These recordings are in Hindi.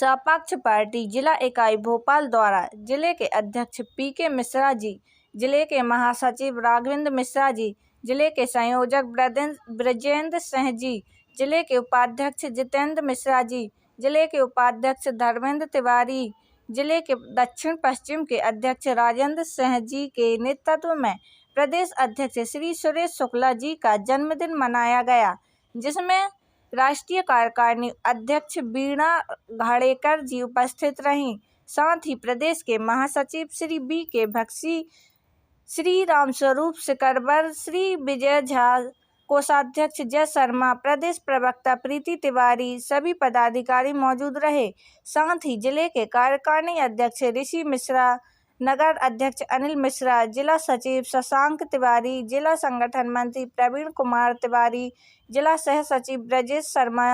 सपक्ष पार्टी जिला इकाई भोपाल द्वारा जिले के अध्यक्ष पीके मिश्रा जी, जिले के महासचिव राघवेंद्र मिश्रा जी, जिले के संयोजक ब्रजेंद्र सिंह जी, जिले के उपाध्यक्ष जितेंद्र मिश्रा जी, जिले के उपाध्यक्ष धर्मेंद्र तिवारी, जिले के दक्षिण पश्चिम के अध्यक्ष राजेंद्र सिंह जी के नेतृत्व में प्रदेश अध्यक्ष श्री सुरेश शुक्ला जी का जन्मदिन मनाया गया, जिसमें राष्ट्रीय कार्यकारिणी अध्यक्ष वीणा घाड़ेकर जी उपस्थित रहीं। साथ ही प्रदेश के महासचिव श्री बी के बख्शी, श्री रामस्वरूप सिकरवर, श्री विजय झा, कोषाध्यक्ष जय शर्मा, प्रदेश प्रवक्ता प्रीति तिवारी, सभी पदाधिकारी मौजूद रहे। साथ ही जिले के कार्यकारिणी अध्यक्ष ऋषि मिश्रा, नगर अध्यक्ष अनिल मिश्रा, जिला सचिव शशांक तिवारी, जिला संगठन मंत्री प्रवीण कुमार तिवारी, जिला सह सचिव ब्रजेश शर्मा,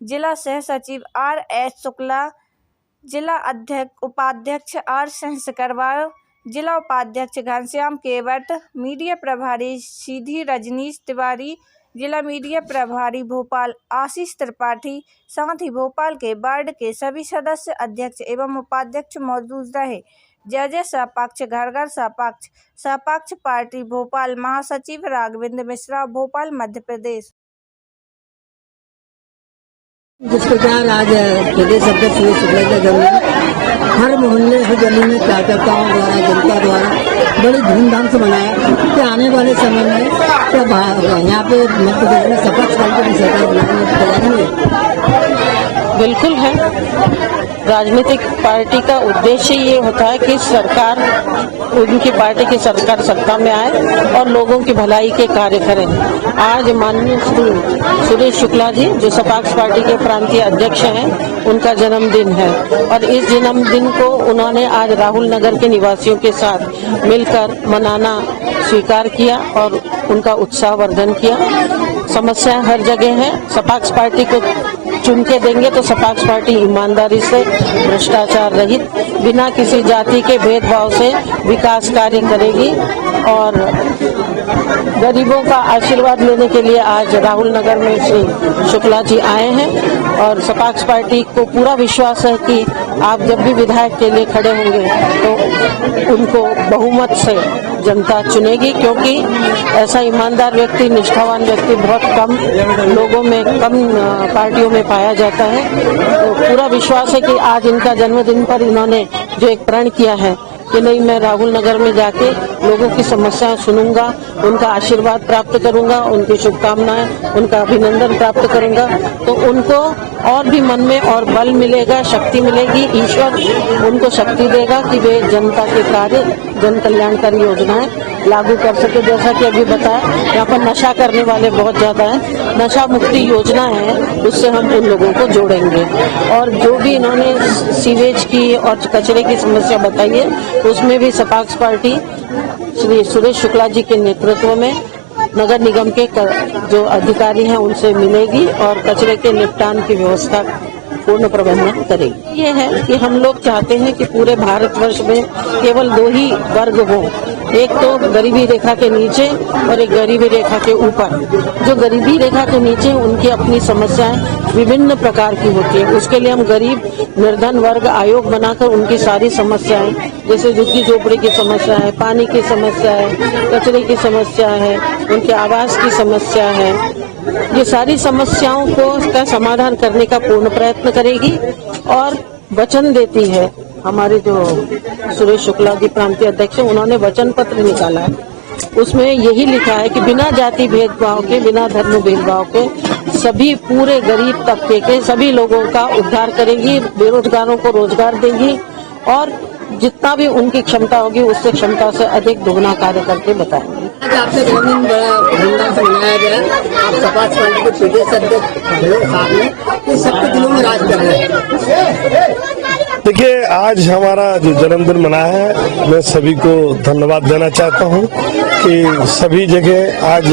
जिला सह सचिव RS शुक्ला, जिला उपाध्यक्ष R सिंह सिकरवार, जिला उपाध्यक्ष घनश्याम केवट, मीडिया प्रभारी सीधी रजनीश तिवारी, जिला मीडिया प्रभारी भोपाल आशीष त्रिपाठी, साथ ही भोपाल के वार्ड के सभी सदस्य, अध्यक्ष एवं उपाध्यक्ष मौजूद रहे। जय जय सपक्ष, घर घर सपक्ष। सपक्ष पार्टी भोपाल, महासचिव राघवेंद्र मिश्रा, भोपाल, मध्य प्रदेश। जिस प्रकार आज प्रदेश अध्यक्ष सुरेश शुक्ला का जन्मदिन हर मोहल्ले हर गली में कार्यकर्ताओं द्वारा, जनता द्वारा बड़ी धूमधाम से मनाया कि आने वाले समय में जब यहाँ पे मध्य प्रदेश में सपक्ष पार्टी की सरकार बनाने की तैयारी है। बिल्कुल है। राजनीतिक पार्टी का उद्देश्य ये होता है कि सरकार, उनकी पार्टी की सरकार सत्ता में आए और लोगों की भलाई के कार्य करें। आज माननीय श्री सुरेश शुक्ला जी, जो सपक्ष पार्टी के प्रांतीय अध्यक्ष हैं, उनका जन्मदिन है और इस जन्मदिन को उन्होंने आज राहुल नगर के निवासियों के साथ मिलकर मनाना स्वीकार किया और उनका उत्साहवर्धन किया। समस्या हर जगह है। सपक्ष पार्टी को चुन के देंगे तो सपक्ष पार्टी ईमानदारी से, भ्रष्टाचार रहित, बिना किसी जाति के भेदभाव से विकास कार्य करेगी और गरीबों का आशीर्वाद लेने के लिए आज राहुल नगर में श्री शुक्ला जी आए हैं और सपक्ष पार्टी को पूरा विश्वास है कि आप जब भी विधायक के लिए खड़े होंगे तो उनको बहुमत से जनता चुनेगी, क्योंकि ऐसा ईमानदार व्यक्ति, निष्ठावान व्यक्ति बहुत कम लोगों में, कम पार्टियों में पाया जाता है। तो पूरा विश्वास है कि आज इनका जन्मदिन पर इन्होंने जो एक प्रण किया है कि नहीं, मैं राहुल नगर में जाके लोगों की समस्याएं सुनूंगा, उनका आशीर्वाद प्राप्त करूंगा, उनकी शुभकामनाएं, उनका अभिनंदन प्राप्त करूंगा, तो उनको और भी मन में और बल मिलेगा, शक्ति मिलेगी। ईश्वर उनको शक्ति देगा कि वे जनता के कार्य, जन कल्याणकारी योजनाएं लागू कर सके। जैसा कि अभी बताया, यहाँ पर नशा करने वाले बहुत ज्यादा हैं। नशा मुक्ति योजना है, उससे हम उन लोगों को जोड़ेंगे और जो भी इन्होंने सीवेज की और कचरे की समस्या बताई है, उसमें भी सपक्ष पार्टी श्री सुरेश शुक्ला जी के नेतृत्व में नगर निगम के जो अधिकारी हैं उनसे मिलेगी और कचरे के निपटान की व्यवस्था पूर्ण प्रबंधन करेगी। ये है कि हम लोग चाहते हैं कि पूरे भारतवर्ष में केवल 2 ही वर्ग हों, एक तो गरीबी रेखा के नीचे और एक गरीबी रेखा के ऊपर। जो गरीबी रेखा के नीचे, उनकी अपनी समस्याएं विभिन्न प्रकार की होती है। उसके लिए हम गरीब निर्धन वर्ग आयोग बनाकर उनकी सारी समस्याएं, जैसे झुग्गी झोपड़ी की समस्या है, पानी की समस्या है, कचरे की समस्या है, उनके आवास की समस्या है, ये सारी समस्याओं को का समाधान करने का पूर्ण प्रयत्न करेगी और वचन देती है। हमारे जो सुरेश शुक्ला जी प्रांतीय अध्यक्ष, उन्होंने वचन पत्र निकाला है, उसमें यही लिखा है कि बिना जाति भेदभाव के, बिना धर्म भेदभाव के सभी पूरे गरीब तबके के सभी लोगों का उद्धार करेगी, बेरोजगारों को रोजगार देगी और जितना भी उनकी क्षमता होगी उससे क्षमता से अधिक दुगना कार्य करके बताएंगे। आज आपका जन्मदिन बड़ा धूमधाम से मनाया गया। आप सपक्ष पार्टी के प्रदेश अध्यक्ष सामने सबके दिलों में राज कर रहे हैं। देखिए, आज हमारा जो जन्मदिन मनाया है, मैं सभी को धन्यवाद देना चाहता हूं कि सभी जगह आज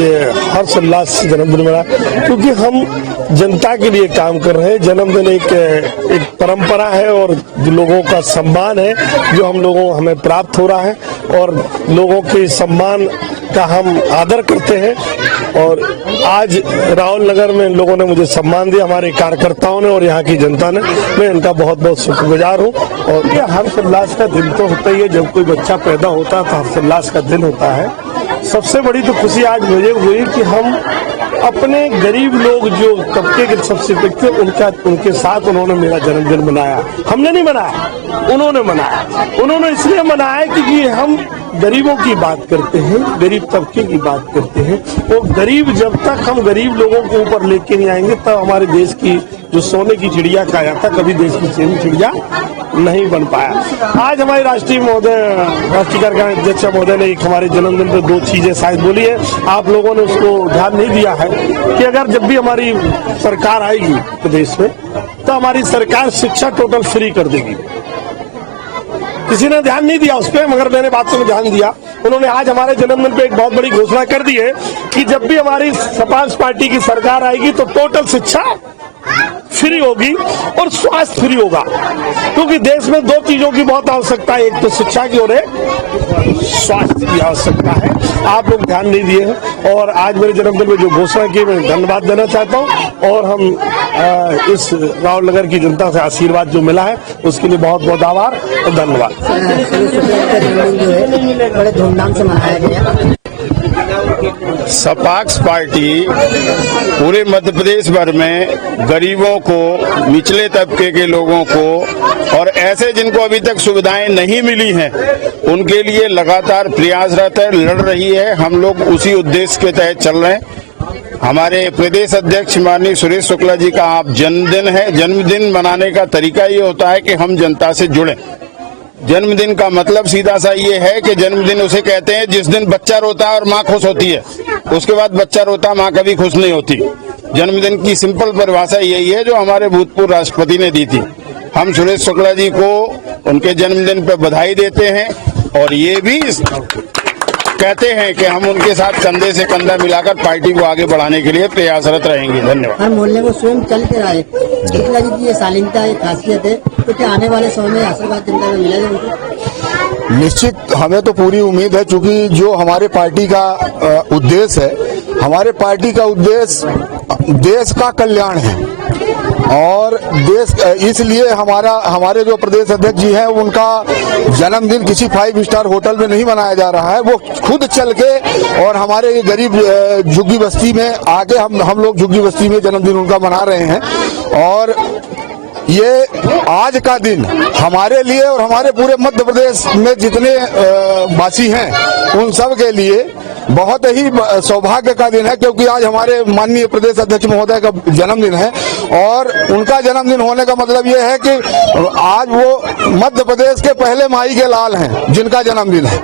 हर्षोल्लास से जन्मदिन मना, क्योंकि हम जनता के लिए काम कर रहे हैं। जन्मदिन एक परंपरा है और लोगों का सम्मान है जो हमें प्राप्त हो रहा है और लोगों के सम्मान का हम आदर करते हैं। और आज राहुल नगर में इन लोगों ने मुझे सम्मान दिया, हमारे कार्यकर्ताओं ने और यहाँ की जनता ने। मैं इनका बहुत बहुत शुक्रगुजार हूँ। और ये हर्षोल्लास का दिन तो होता ही है, जब कोई बच्चा पैदा होता है तो हर्षोल्लास का दिन होता है। सबसे बड़ी तो खुशी आज मुझे हुई कि हम अपने गरीब लोग जो तबके के सबसे थे उनके साथ उन्होंने मेरा जन्मदिन मनाया। हमने नहीं मनाया, उन्होंने मनाया। उन्होंने इसलिए मनाया क्योंकि हम गरीबों की बात करते हैं, गरीब तबके की बात करते हैं। वो गरीब, जब तक हम गरीब लोगों को ऊपर लेके नहीं आएंगे तब हमारे देश की जो सोने की चिड़िया कहा जाता, कभी देश की सोने चिड़िया नहीं बन पाया। आज हमारे राष्ट्रीय कार्यकारिणी अध्यक्ष महोदय ने एक हमारे जन्मदिन पर 2 चीजें शायद बोली है, आप लोगों ने उसको ध्यान नहीं दिया है कि अगर जब भी हमारी सरकार आएगी प्रदेश में तो हमारी सरकार शिक्षा टोटल फ्री कर देगी। किसी ने ध्यान नहीं दिया उस पर, मगर मैंने बातों में ध्यान दिया। उन्होंने आज हमारे जन्मदिन पे एक बहुत बड़ी घोषणा कर दी है कि जब भी हमारी सपा पार्टी की सरकार आएगी तो टोटल शिक्षा फ्री होगी और स्वास्थ्य फ्री होगा, क्योंकि देश में 2 चीजों की बहुत आवश्यकता है, एक तो शिक्षा की और एक स्वास्थ्य की आवश्यकता है। आप लोग ध्यान नहीं दिए हैं और आज मेरे जन्मदिन में जो घोषणा की मैं धन्यवाद देना चाहता हूं। और हम इस राहुल नगर की जनता से आशीर्वाद जो मिला है उसके लिए बहुत बहुत आभार और धन्यवाद। बड़े धूमधाम से मनाया गया। सपाक्स पार्टी पूरे मध्य प्रदेश भर में गरीबों को, निचले तबके के लोगों को और ऐसे जिनको अभी तक सुविधाएं नहीं मिली हैं उनके लिए लगातार प्रयासरत है, लड़ रही है। हम लोग उसी उद्देश्य के तहत चल रहे हैं। हमारे प्रदेश अध्यक्ष माननीय सुरेश शुक्ला जी का आप जन्मदिन है। जन्मदिन मनाने का तरीका ये होता है कि हम जनता से जुड़े। जन्मदिन का मतलब सीधा सा ये है कि जन्मदिन उसे कहते हैं जिस दिन बच्चा रोता है और माँ खुश होती है, उसके बाद बच्चा रोता माँ कभी खुश नहीं होती। जन्मदिन की सिंपल परिभाषा यही है जो हमारे भूतपूर्व राष्ट्रपति ने दी थी। हम सुरेश शुक्ला जी को उनके जन्मदिन पर बधाई देते हैं और ये भी कहते हैं कि हम उनके साथ कंधे से कंधा मिलाकर पार्टी को आगे बढ़ाने के लिए प्रयासरत रहेंगे। धन्यवाद। हर मोहल्ले को स्वयं चल के आए, शुक्ला जी की ये शालीनता, ये खासियत है, तो क्या आने वाले समय में आशीर्वाद जनता में मिलेगा उनको? निश्चित हमें तो पूरी उम्मीद है, क्योंकि जो हमारे पार्टी का उद्देश्य है, हमारे पार्टी का उद्देश्य देश का कल्याण है और देश, इसलिए हमारे जो प्रदेश अध्यक्ष जी हैं उनका जन्मदिन किसी 5 स्टार होटल में नहीं मनाया जा रहा है। वो खुद चल के और हमारे गरीब झुग्गी बस्ती में आके हम लोग झुग्गी बस्ती में जन्मदिन उनका मना रहे हैं। और ये आज का दिन हमारे लिए और हमारे पूरे मध्य प्रदेश में जितने वासी हैं उन सब के लिए बहुत ही सौभाग्य का दिन है, क्योंकि आज हमारे माननीय प्रदेश अध्यक्ष महोदय का जन्मदिन है। और उनका जन्मदिन होने का मतलब ये है कि आज वो मध्य प्रदेश के पहले माई के लाल हैं जिनका जन्मदिन है।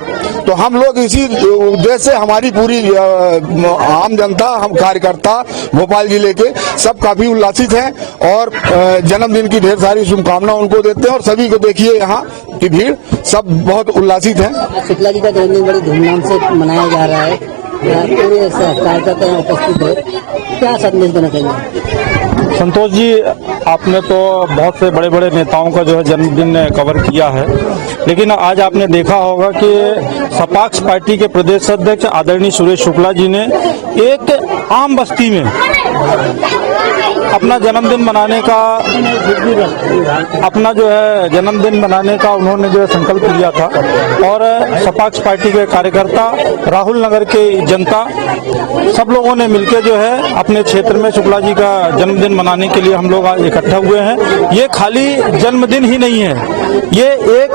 तो हम लोग इसी उद्देश्य से हमारी पूरी आम जनता, हम कार्यकर्ता भोपाल जिले के सब काफी उल्लासित हैं और जन्मदिन की ढेर सारी शुभकामनाएं उनको देते हैं। और सभी को देखिए यहाँ की भीड़, सब बहुत उल्लासित हैं। शुक्ला जी का जन्मदिन बड़ी धूमधाम से मनाया जा रहा है, पूरे कार्यकर्ता उपस्थित है, क्या संदेश देना चाहिए? संतोष जी, आपने तो बहुत से बड़े बड़े नेताओं का जो है जन्मदिन कवर किया है, लेकिन आज आपने देखा होगा कि सपाक्स पार्टी के प्रदेश अध्यक्ष आदरणीय सुरेश शुक्ला जी ने एक आम बस्ती में अपना जन्मदिन मनाने का उन्होंने जो है संकल्प लिया था। और सपाक्स पार्टी के कार्यकर्ता, राहुल नगर के जनता, सब लोगों ने मिलकर जो है अपने क्षेत्र में शुक्ला जी का जन्मदिन मनाने के लिए हम लोग आज इकट्ठा हुए हैं। ये खाली जन्मदिन ही नहीं है, ये एक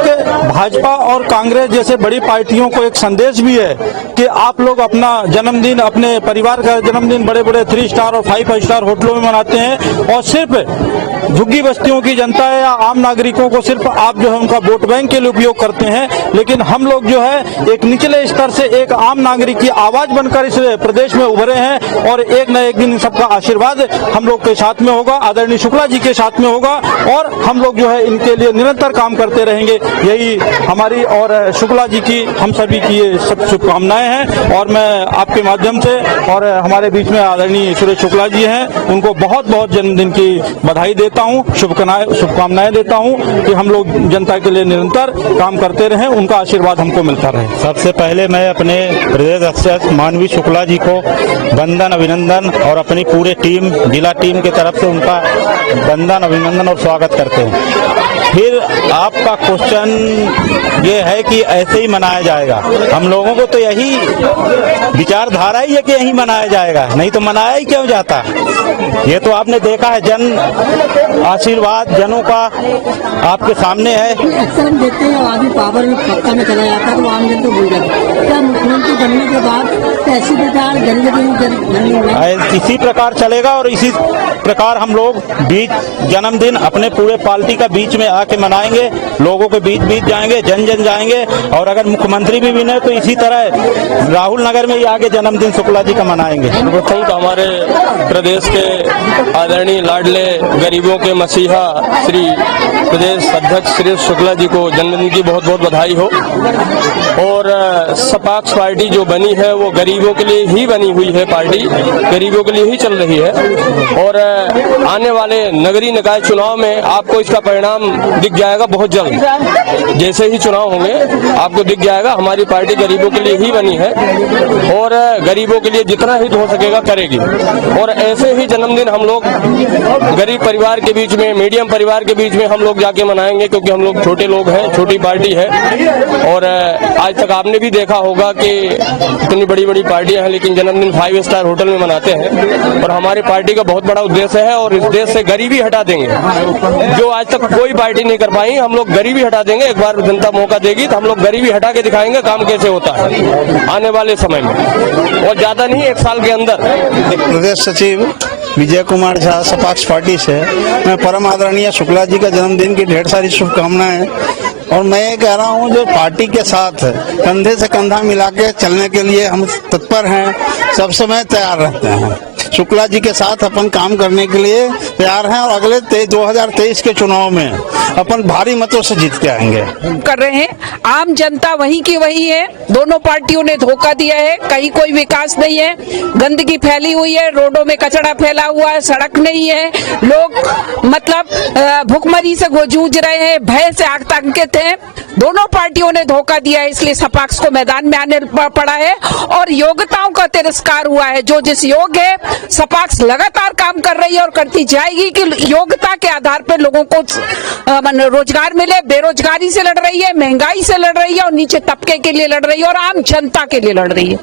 भाजपा और कांग्रेस जैसे बड़ी पार्टियों को एक संदेश भी है कि आप लोग अपना जन्मदिन, अपने परिवार का जन्मदिन बड़े बड़े 3 स्टार और 5 स्टार होटलों में मनाते हैं और सिर्फ झुग्गी बस्तियों की जनता है या आम नागरिकों को सिर्फ आप जो है उनका वोट बैंक के लिए उपयोग करते हैं। लेकिन हम लोग जो है एक निचले स्तर से एक आम नागरिक की आवाज बनकर इस प्रदेश में उभरे हैं और एक न एक दिन इन सबका आशीर्वाद हम लोग के साथ में होगा, आदरणीय शुक्ला जी के साथ में होगा और हम लोग जो है इनके लिए निरंतर काम करते रहेंगे। यही हमारी और शुक्ला जी की, हम सभी की ये सब शुभकामनाएं हैं। और मैं आपके माध्यम से और हमारे बीच में आदरणीय सुरेश शुक्ला जी हैं, उनको बहुत बहुत जन्मदिन की बधाई देता करता हूँ, शुभकामनाएं देता हूँ कि हम लोग जनता के लिए निरंतर काम करते रहें, उनका आशीर्वाद हमको मिलता रहे। सबसे पहले मैं अपने प्रदेश अध्यक्ष मानवी शुक्ला जी को वंदन, अभिनंदन और अपनी पूरे टीम, जिला टीम की तरफ से उनका वंदन, अभिनंदन और स्वागत करते हैं। फिर आपका क्वेश्चन ये है कि ऐसे ही मनाया जाएगा। हम लोगों को तो यही विचारधारा ही है कि यही मनाया जाएगा, नहीं तो मनाया ही क्यों जाता। ये तो आपने देखा है, जन आशीर्वाद जनों का आपके सामने है। अक्सर हम देखते हैं आदमी पावर में पक्का में चला जाता है तो आम जन तो भूल जाता है। क्या मुख्यमंत्री बनने के बाद ऐसी प्रकार जन्मदिन इसी प्रकार चलेगा और इसी प्रकार हम लोग जन्मदिन अपने पूरे पार्टी का बीच में आके मनाएंगे, लोगों के बीच बीच जाएंगे, जन जन जाएंगे। और अगर मुख्यमंत्री भी बने तो इसी तरह राहुल नगर में ही आगे जन्मदिन शुक्ला जी का मनाएंगे। तो हमारे प्रदेश के आदरणीय लाडले गरीबों के मसीहा श्री प्रदेश अध्यक्ष श्री शुक्ला जी को जन्मदिन की बहुत बहुत बधाई हो। और सपाक्स पार्टी जो बनी है वो गरीबों के लिए ही बनी हुई है, पार्टी गरीबों के लिए ही चल रही है। और आने वाले नगरीय निकाय चुनाव में आपको इसका परिणाम दिख जाएगा बहुत जल्द। जैसे ही चुनाव होंगे आपको दिख जाएगा हमारी पार्टी गरीबों के लिए ही बनी है और गरीबों के लिए जितना हित हो सकेगा करेगी। और ऐसे ही जन्मदिन हम लोग गरीब परिवार के बीच में, मीडियम परिवार के बीच में हम लोग जाके मनाएंगे, क्योंकि हम लोग छोटे लोग हैं, छोटी पार्टी है। और आज तक आपने भी देखा होगा कि इतनी बड़ी बड़ी पार्टियां हैं लेकिन जन्मदिन 5 स्टार होटल में मनाते हैं। और हमारी पार्टी का बहुत बड़ा उद्देश्य है और इस देश से गरीबी हटा देंगे, जो आज तक कोई पार्टी नहीं कर पाई। हम लोग गरीबी हटा देंगे, एक बार जनता मौका देगी तो हम लोग गरीबी हटा के दिखाएंगे काम कैसे होता है आने वाले समय में। और ज्यादा नहीं, 1 साल के अंदर। प्रदेश सचिव विजय कुमार झा, सपाक्स पार्टी से मैं परम आदरणीय शुक्ला जी का जन्मदिन की ढेर सारी शुभकामनाएं। और मैं ये कह रहा हूँ जो पार्टी के साथ कंधे से कंधा मिला के चलने के लिए हम तत्पर हैं, सब समय तैयार रहते हैं। शुक्ला जी के साथ अपन काम करने के लिए तैयार हैं और अगले 2023 के चुनाव में अपन भारी मतों से जीत के आएंगे। कर रहे हैं, आम जनता वही की वही है। दोनों पार्टियों ने धोखा दिया है, कहीं कोई विकास नहीं है, गंदगी फैली हुई है, रोडों में कचरा फैला हुआ है, सड़क नहीं है, लोग मतलब भूखमरी से जूझ रहे हैं, भय से आतंकित हैं। दोनों पार्टियों ने धोखा दिया है, इसलिए सपाक्स को मैदान में आने पड़ा है और योग्यताओं का तिरस्कार हुआ है। जो जिस योग्य है, सपाक्स लगातार काम कर रही है और करती जाएगी कि योग्यता के आधार पर लोगों को रोजगार मिले। बेरोजगारी से लड़ रही है, महंगाई से लड़ रही है और नीचे तबके के लिए लड़ रही है और आम जनता के लिए लड़ रही है।